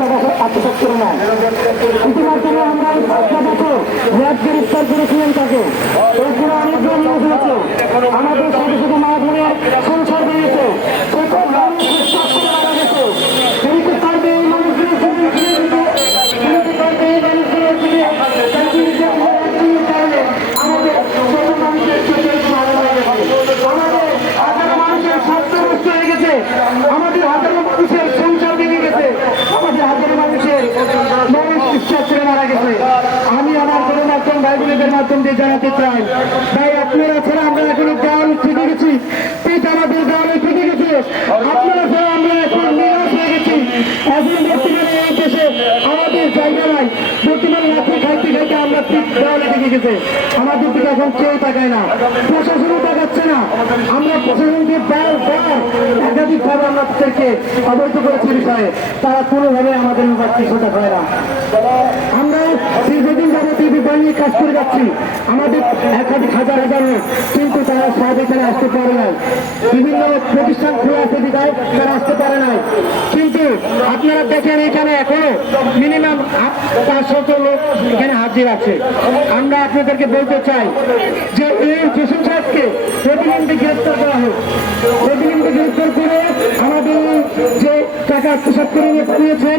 টাকা আত্মসাৎ করে নেয়। ইতিমধ্যে আমরা 5 বছর র্যাব গ্রেফতার করেছিলেন তাকে। এরপরে অনেকগুলো নিউজ হয়েছে, আমাদের সাথে সাথে মা বোনের সংসার বেরিয়েছে, সে খুব মানুষ বিশ্বাস করে মারা গেছে। তিনি কি পারবে এই মানুষগুলো ফিরে দিতে? তিনি কি পারবে এই মানুষগুলোর দিকে আমাদের ছোট মানুষের চোখে মারা হয়ে গেছে, আমাদের হাজারো মানুষের স্বাস্থ্য নষ্ট হয়ে গেছে, আমাদের হাজারো মানুষের সংসার ভেঙে গেছে, আমাদের হাজারো মানুষের মানুষ বিশ্বাস করে মারা গেছে। আমি আমার গণমাধ্যম ভাই বোনেদের মাধ্যম দিয়ে জানাতে চাই, ভাই আপনারা ছাড়া আমরা এখনো গান থেকে গেছি, পিঠ আমাদের গানে থেকে গেছে, আপনারা ছাড়া আমরা এখন নিরাশ হয়ে গেছি। এখন বর্তমানে এই দেশে আমাদের জায়গা নাই, বর্তমানে লাঠি খাইতে খাইতে আমরা পিঠ দেওয়ালে থেকে গেছে, আমাদের দিকে এখন কেউ তাকায় না, প্রশাসনও তাকাচ্ছে না। আমরা প্রশাসনকে বারবার একাধিকভাবে আমরা তাদেরকে অবহিত করেছি বিষয়ে, তারা কোনোভাবে আমাদের ব্যাপার কিছুটা হয় না। আমরা দীর্ঘদিন যাবত এই ব্যাপার নিয়ে কাজ করে যাচ্ছি, আমাদের একাধিক হাজার হাজার লোক, কিন্তু তারা সব এখানে আসতে পারে নাই। বিভিন্ন প্রতিষ্ঠান খোলা আছে বিদায় তারা আসতে পারে নাই। কিন্তু আপনারা দেখেন এখানে এখনো মিনিমাম 500 লোক এখানে হাজির আছে। আমরা আপনাদেরকে বলতে চাই যে এই জসিম সাহেবকে অবিলম্বে গ্রেপ্তার করা হোক, অবিলম্বে গ্রেপ্তার করে আমাদের যে টাকা আত্মসাৎ করে নিয়ে পালিয়েছেন